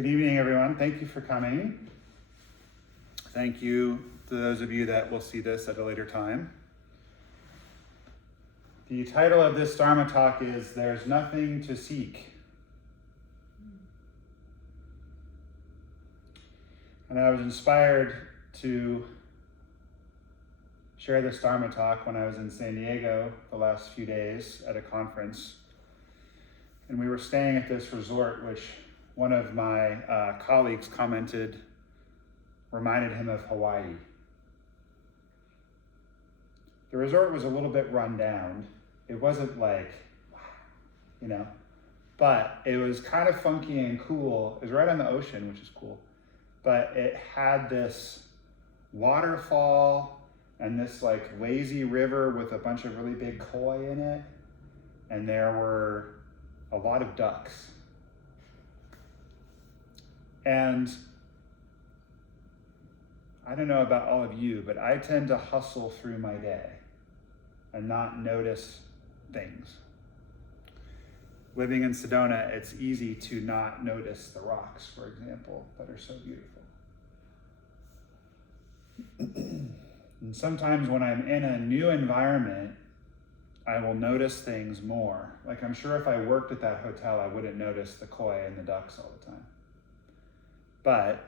Good evening, everyone. Thank you for coming. Thank you to those of you that will see this at a later time. The title of this Dharma talk is There's Nothing to Seek. And I was inspired to share this Dharma talk when I was in San Diego the last few days at a conference. And we were staying at this resort, which one of my colleagues commented reminded him of Hawaii. The resort was a little bit run down. It wasn't like, but it was kind of funky and cool. It was right on the ocean, which is cool. But it had this waterfall and this like lazy river with a bunch of really big koi in it. And there were a lot of ducks. And I don't know about all of you, but I tend to hustle through my day and not notice things. Living in Sedona, it's easy to not notice the rocks, for example, that are so beautiful. And sometimes when I'm in a new environment, I will notice things more. Like I'm sure if I worked at that hotel, I wouldn't notice the koi and the ducks all the time. But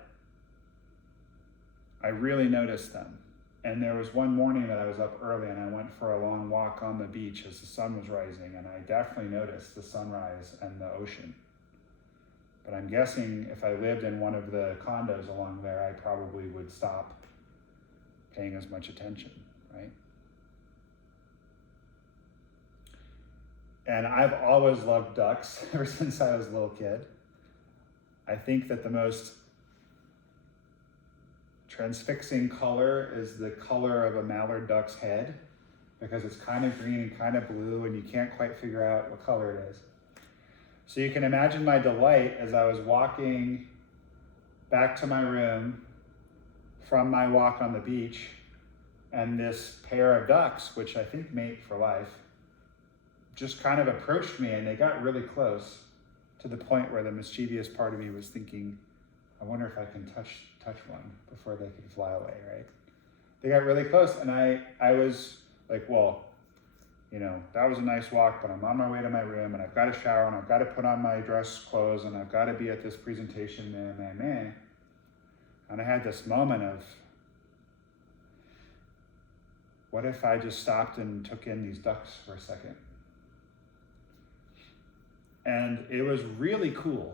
I really noticed them. And there was one morning that I was up early and I went for a long walk on the beach as the sun was rising, and I definitely noticed the sunrise and the ocean. But I'm guessing if I lived in one of the condos along there, I probably would stop paying as much attention, right? And I've always loved ducks ever since I was a little kid. I think that the most transfixing color is the color of a mallard duck's head, because it's kind of green and kind of blue and you can't quite figure out what color it is. So you can imagine my delight as I was walking back to my room from my walk on the beach, and this pair of ducks, which I think mate for life, just kind of approached me, and they got really close to the point where the mischievous part of me was thinking, I wonder if I can touch one before they could fly away, right? They got really close, and I was like, well, that was a nice walk, but I'm on my way to my room, and I've got to shower, and I've got to put on my dress clothes, and I've got to be at this presentation, And I had this moment of, what if I just stopped and took in these ducks for a second? And it was really cool,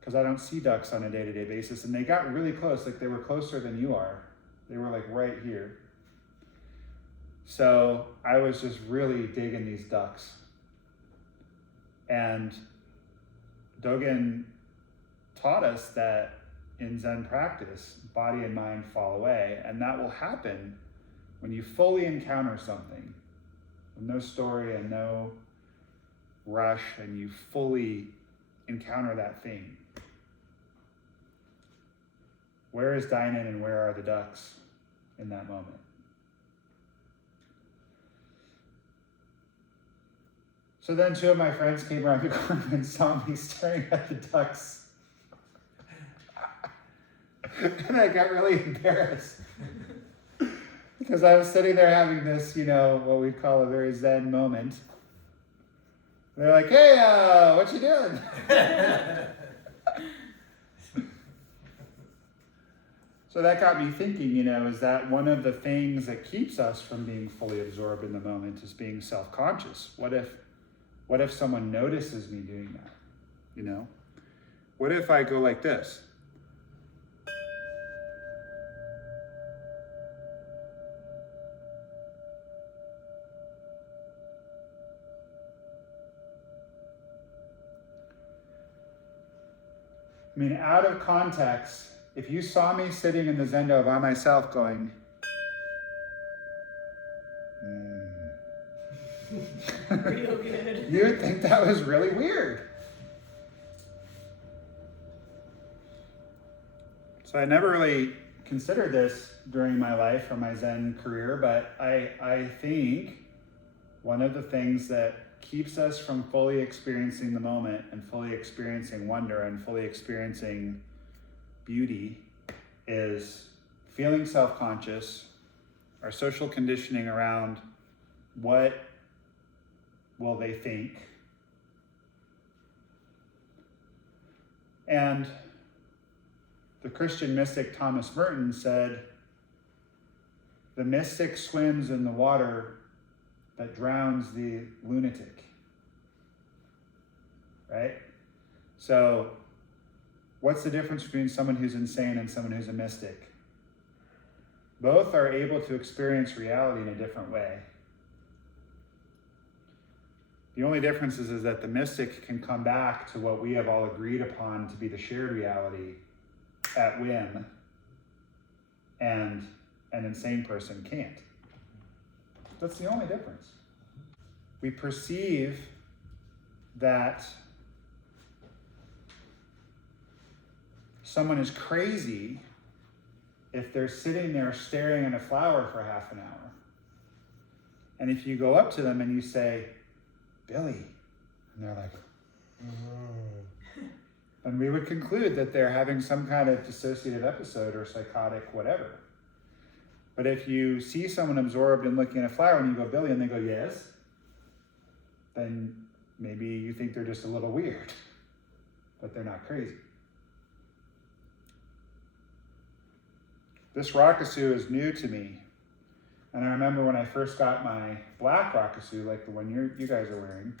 because I don't see ducks on a day-to-day basis, and they got really close, like they were closer than you are. They were like right here. So I was just really digging these ducks. And Dogen taught us that in Zen practice, body and mind fall away, and that will happen when you fully encounter something, with no story and no rush, and you fully encounter that thing. Where is Dainin and where are the ducks in that moment? So then two of my friends came around the corner and saw me staring at the ducks. And I got really embarrassed. Because I was sitting there having this, what we call a very Zen moment. They're like, hey, what you doing? So that got me thinking, is that one of the things that keeps us from being fully absorbed in the moment is being self-conscious? What if someone notices me doing that? What if I go like this? I mean, out of context, if you saw me sitting in the Zendo by myself going, Real good. You would think that was really weird. So I never really considered this during my life or my Zen career, but I think one of the things that keeps us from fully experiencing the moment and fully experiencing wonder and fully experiencing beauty is feeling self-conscious, our social conditioning around what will they think, and the Christian mystic Thomas Merton said, the mystic swims in the water that drowns the lunatic, right? So what's the difference between someone who's insane and someone who's a mystic? Both are able to experience reality in a different way. The only difference is that the mystic can come back to what we have all agreed upon to be the shared reality at whim, and an insane person can't. That's the only difference. We perceive that someone is crazy if they're sitting there staring at a flower for half an hour. And if you go up to them and you say, Billy, and they're like, and we would conclude that they're having some kind of dissociative episode or psychotic whatever. But if you see someone absorbed in looking at a flower and you go, Billy, and they go, yes, then maybe you think they're just a little weird, but they're not crazy. This Rakusu is new to me. And I remember when I first got my black Rakusu, like the one you guys are wearing,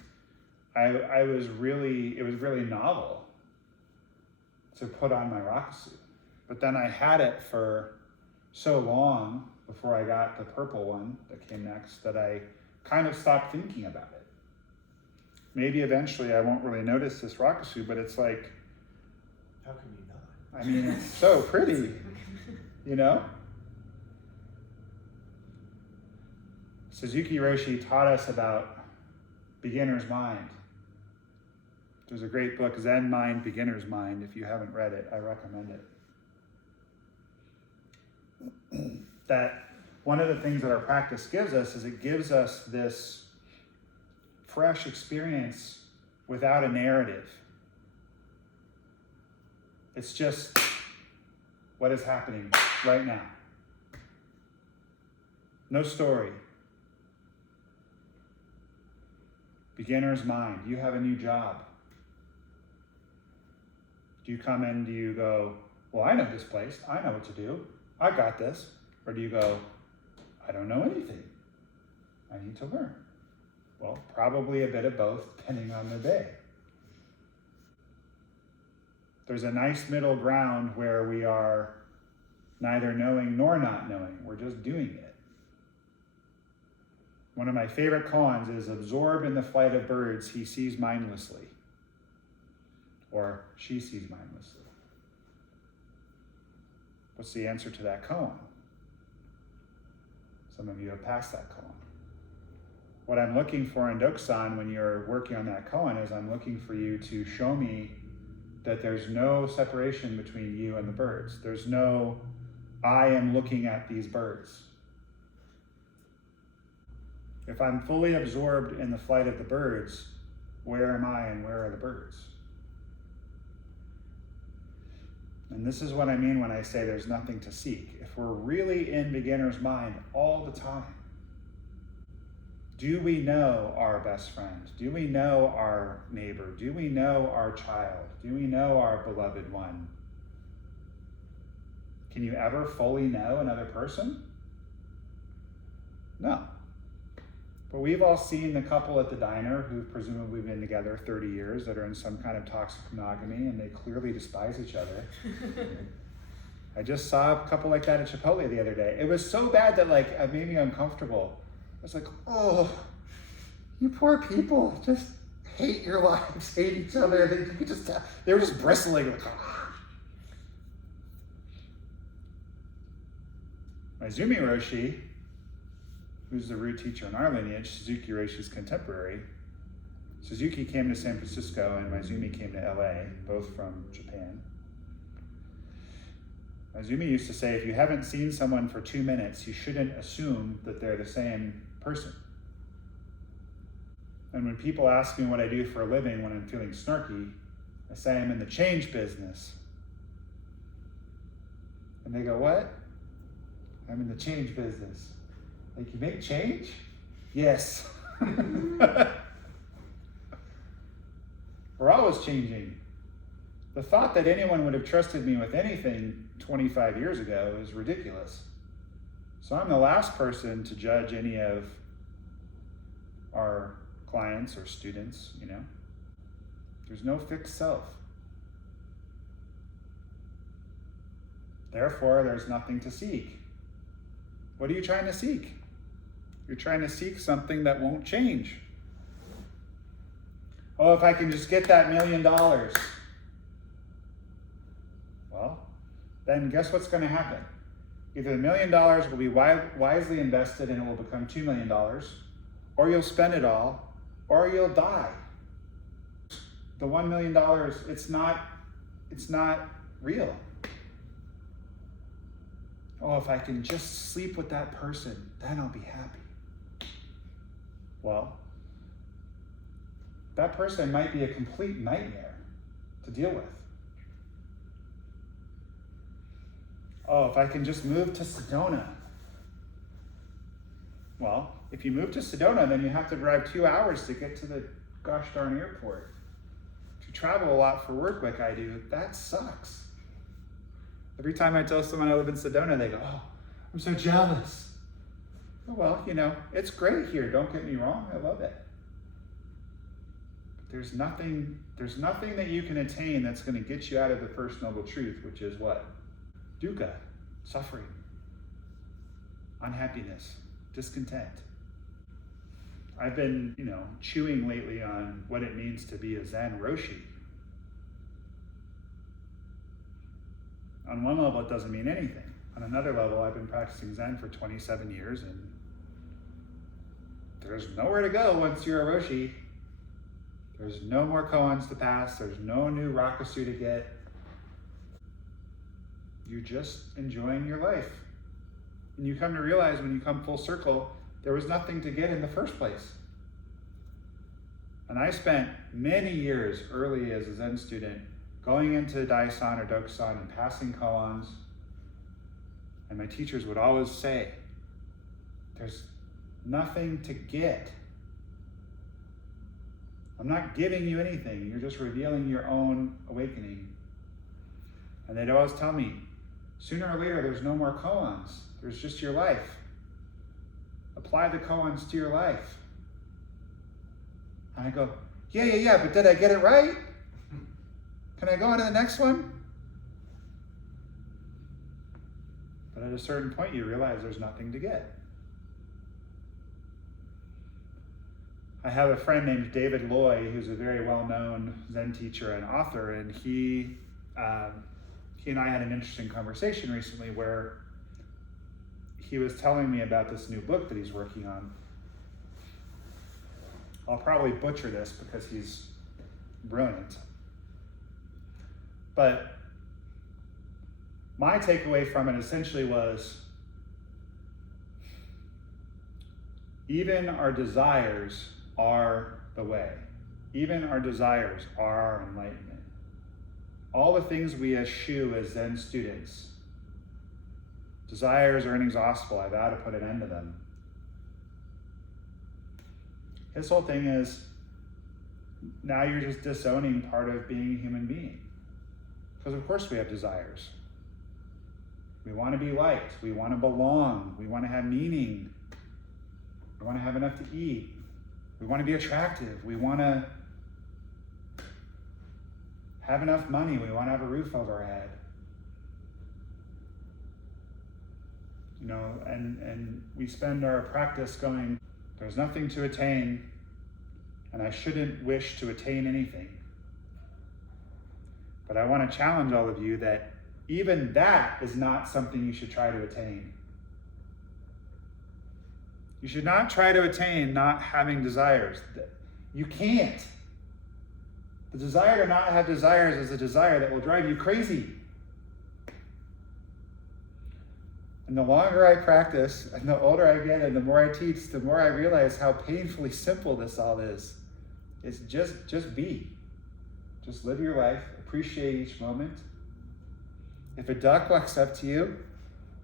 it was really novel to put on my Rakusu. But then I had it for so long before I got the purple one that came next that I kind of stopped thinking about it. Maybe eventually I won't really notice this Rakusu, but it's like, how can you not? I mean, it's so pretty, you know? Suzuki Roshi taught us about beginner's mind. There's a great book, Zen Mind, Beginner's Mind. If you haven't read it, I recommend it. That one of the things that our practice gives us is it gives us this fresh experience without a narrative. It's just what is happening right now. No story. Beginner's mind. You have a new job. Do you come in, do you go, well, I know this place. I know what to do. I got this. Or do you go, I don't know anything. I need to learn. Well, probably a bit of both, depending on the day. There's a nice middle ground where we are neither knowing nor not knowing. We're just doing it. One of my favorite koans is, absorbed in the flight of birds, he sees mindlessly. Or she sees mindlessly. What's the answer to that koan? Some of you have passed that koan. What I'm looking for in Dokusan when you're working on that koan is I'm looking for you to show me that there's no separation between you and the birds. There's no, I am looking at these birds. If I'm fully absorbed in the flight of the birds, where am I and where are the birds? And this is what I mean when I say there's nothing to seek. If we're really in beginner's mind all the time, do we know our best friend? Do we know our neighbor? Do we know our child? Do we know our beloved one? Can you ever fully know another person? No. But we've all seen the couple at the diner who've presumably been together 30 years that are in some kind of toxic monogamy, and they clearly despise each other. I just saw a couple like that at Chipotle the other day. It was so bad that it made me uncomfortable. I was like, oh, you poor people just hate your lives, hate each other. They were just bristling. Like, ah. Maizumi Roshi, who's the root teacher in our lineage, Suzuki Roshi's contemporary. Suzuki came to San Francisco and Maizumi came to LA, both from Japan. Maizumi used to say, if you haven't seen someone for 2 minutes, you shouldn't assume that they're the same person. And when people ask me what I do for a living when I'm feeling snarky, I say I'm in the change business. And they go, what? I'm in the change business. Like, you make change? Yes. We're always changing. The thought that anyone would have trusted me with anything 25 years ago is ridiculous. So I'm the last person to judge any of our clients or students, you know. There's no fixed self. Therefore, there's nothing to seek. What are you trying to seek? You're trying to seek something that won't change. Oh, if I can just get that $1 million. Well, then guess what's going to happen? Either the $1 million will be wisely invested and it will become $2 million, or you'll spend it all, or you'll die. The $1 million, it's not real. Oh, if I can just sleep with that person, then I'll be happy. Well, that person might be a complete nightmare to deal with. Oh, if I can just move to Sedona. Well, if you move to Sedona, then you have to drive 2 hours to get to the gosh darn airport. If you travel a lot for work like I do, that sucks. Every time I tell someone I live in Sedona, they go, oh, I'm so jealous. Oh, well, you know, it's great here. Don't get me wrong. I love it. But there's nothing that you can attain that's going to get you out of the First Noble Truth, which is what? Dukkha, suffering, unhappiness, discontent. I've been, chewing lately on what it means to be a Zen Roshi. On one level, it doesn't mean anything. On another level, I've been practicing Zen for 27 years, and there's nowhere to go once you're a Roshi. There's no more koans to pass. There's no new rakusu to get. You're just enjoying your life. And you come to realize when you come full circle, there was nothing to get in the first place. And I spent many years early as a Zen student going into Daisan or Dokusan and passing koans. And my teachers would always say, there's nothing to get. I'm not giving you anything. You're just revealing your own awakening. And they'd always tell me, sooner or later, there's no more koans. There's just your life. Apply the koans to your life. And I go, yeah, but did I get it right? Can I go on to the next one? But at a certain point, you realize there's nothing to get. I have a friend named David Loy, who's a very well-known Zen teacher and author, and he and I had an interesting conversation recently where he was telling me about this new book that he's working on. I'll probably butcher this because he's brilliant. But my takeaway from it essentially was, even our desires are the way. Even our desires are our enlightenment. All the things we eschew as Zen students, desires are inexhaustible. I vow to put an end to them. His whole thing is, now you're just disowning part of being a human being. Because of course we have desires. We want to be liked. We want to belong. We want to have meaning. We want to have enough to eat. We want to be attractive. We want to have enough money. We want to have a roof over our head. And we spend our practice going, there's nothing to attain, and I shouldn't wish to attain anything. But I want to challenge all of you that even that is not something you should try to attain. You should not try to attain not having desires. You can't. The desire to not have desires is a desire that will drive you crazy. And the longer I practice, and the older I get, and the more I teach, the more I realize how painfully simple this all is. It's just be. Just live your life, appreciate each moment. If a duck walks up to you,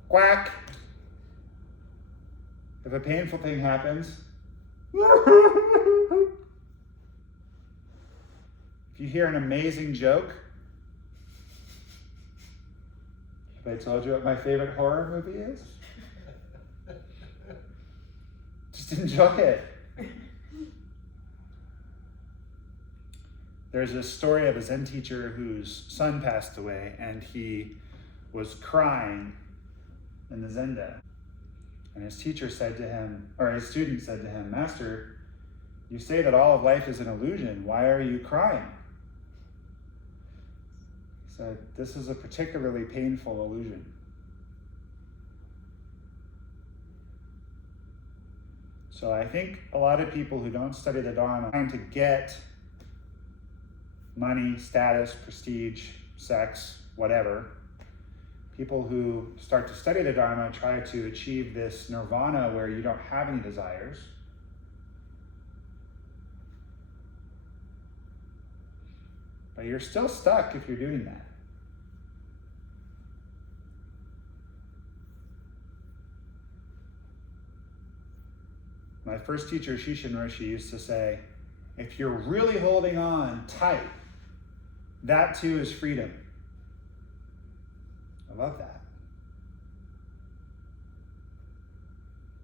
quack. If a painful thing happens, if you hear an amazing joke, have I told you what my favorite horror movie is? Just enjoy it. There's a story of a Zen teacher whose son passed away, and he was crying in the Zenda. And his teacher said to him, or his student said to him, "Master, you say that all of life is an illusion. Why are you crying?" He said, "This is a particularly painful illusion." So I think a lot of people who don't study the Dharma are trying to get money, status, prestige, sex, whatever. People who start to study the Dharma try to achieve this nirvana where you don't have any desires. But you're still stuck if you're doing that. My first teacher, Dainin Roshi, used to say, if you're really holding on tight, that too is freedom. I love that.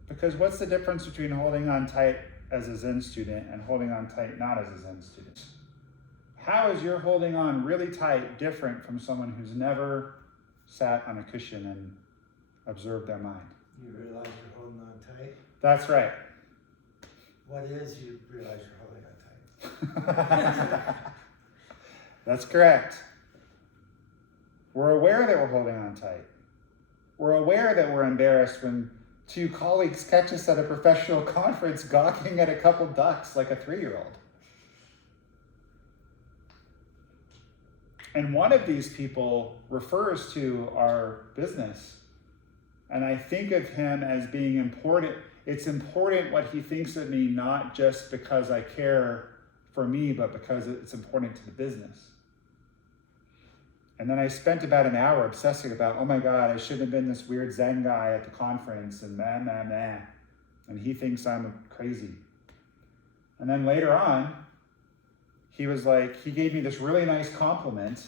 Because what's the difference between holding on tight as a Zen student and holding on tight not as a Zen student? How is your holding on really tight different from someone who's never sat on a cushion and observed their mind? You realize you're holding on tight? That's right. What is you realize you're holding on tight? That's correct. We're aware that we're holding on tight. We're aware that we're embarrassed when two colleagues catch us at a professional conference gawking at a couple ducks like a 3-year-old. And one of these people refers to our business. And I think of him as being important. It's important what he thinks of me, not just because I care for me, but because it's important to the business. And then I spent about an hour obsessing about, oh my God, I shouldn't have been this weird Zen guy at the conference, and and he thinks I'm crazy. And then later on, he was like, he gave me this really nice compliment,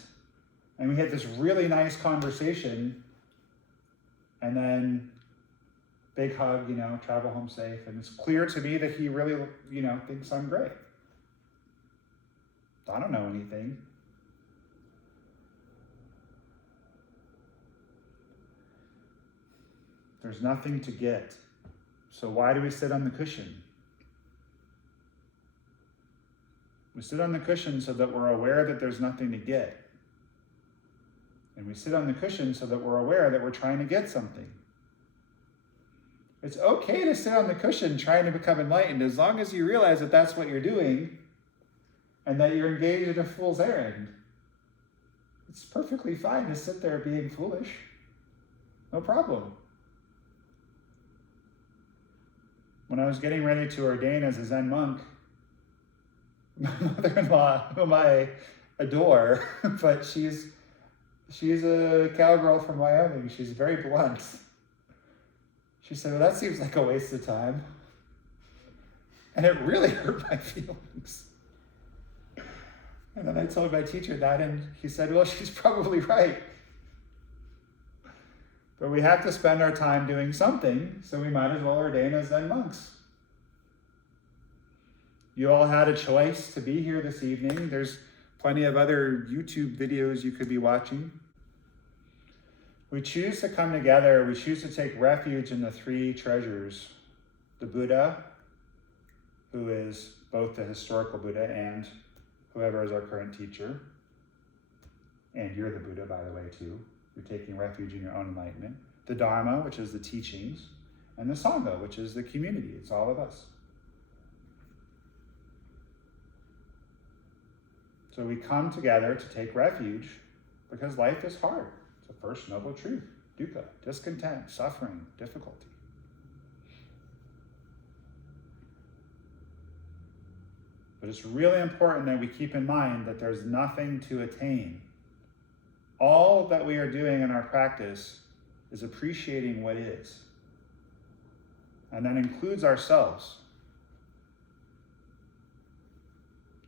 and we had this really nice conversation, and then big hug, travel home safe, and it's clear to me that he really, thinks I'm great. I don't know anything. There's nothing to get. So why do we sit on the cushion? We sit on the cushion so that we're aware that there's nothing to get. And we sit on the cushion so that we're aware that we're trying to get something. It's okay to sit on the cushion trying to become enlightened as long as you realize that that's what you're doing and that you're engaged in a fool's errand. It's perfectly fine to sit there being foolish. No problem. When I was getting ready to ordain as a Zen monk, my mother-in-law, whom I adore, but she's a cowgirl from Wyoming. She's very blunt. She said, well, that seems like a waste of time. And it really hurt my feelings. And then I told my teacher that, and he said, well, she's probably right. But we have to spend our time doing something, so we might as well ordain as Zen monks. You all had a choice to be here this evening. There's plenty of other YouTube videos you could be watching. We choose to come together. We choose to take refuge in the 3 treasures. The Buddha, who is both the historical Buddha and whoever is our current teacher. And you're the Buddha, by the way, too. You're taking refuge in your own enlightenment. The Dharma, which is the teachings. And the Sangha, which is the community. It's all of us. So we come together to take refuge because life is hard. It's the first noble truth. Dukkha, discontent, suffering, difficulty. But it's really important that we keep in mind that there's nothing to attain. All that we are doing in our practice is appreciating what is. And that includes ourselves.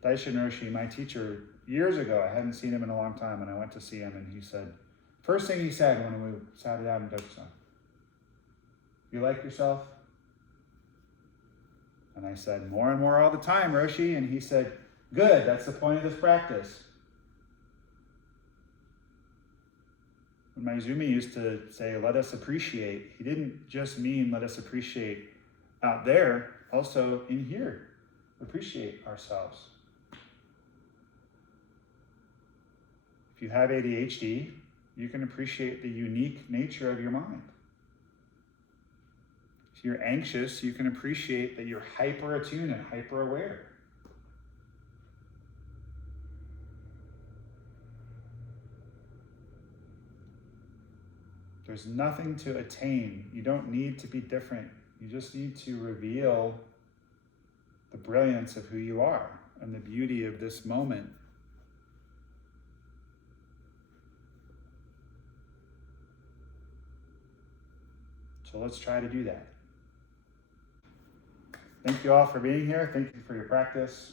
Dainin Roshi, my teacher, years ago, I hadn't seen him in a long time, and I went to see him, and he said, first thing he said when we sat down in Dokusan, "You like yourself?" And I said, "More and more all the time, Roshi." And he said, "Good, that's the point of this practice." When Maizumi used to say, "Let us appreciate," he didn't just mean let us appreciate out there, also in here, appreciate ourselves. If you have ADHD, you can appreciate the unique nature of your mind. If you're anxious, you can appreciate that you're hyper attuned and hyper aware. There's nothing to attain. You don't need to be different. You just need to reveal the brilliance of who you are and the beauty of this moment. So let's try to do that. Thank you all for being here. Thank you for your practice.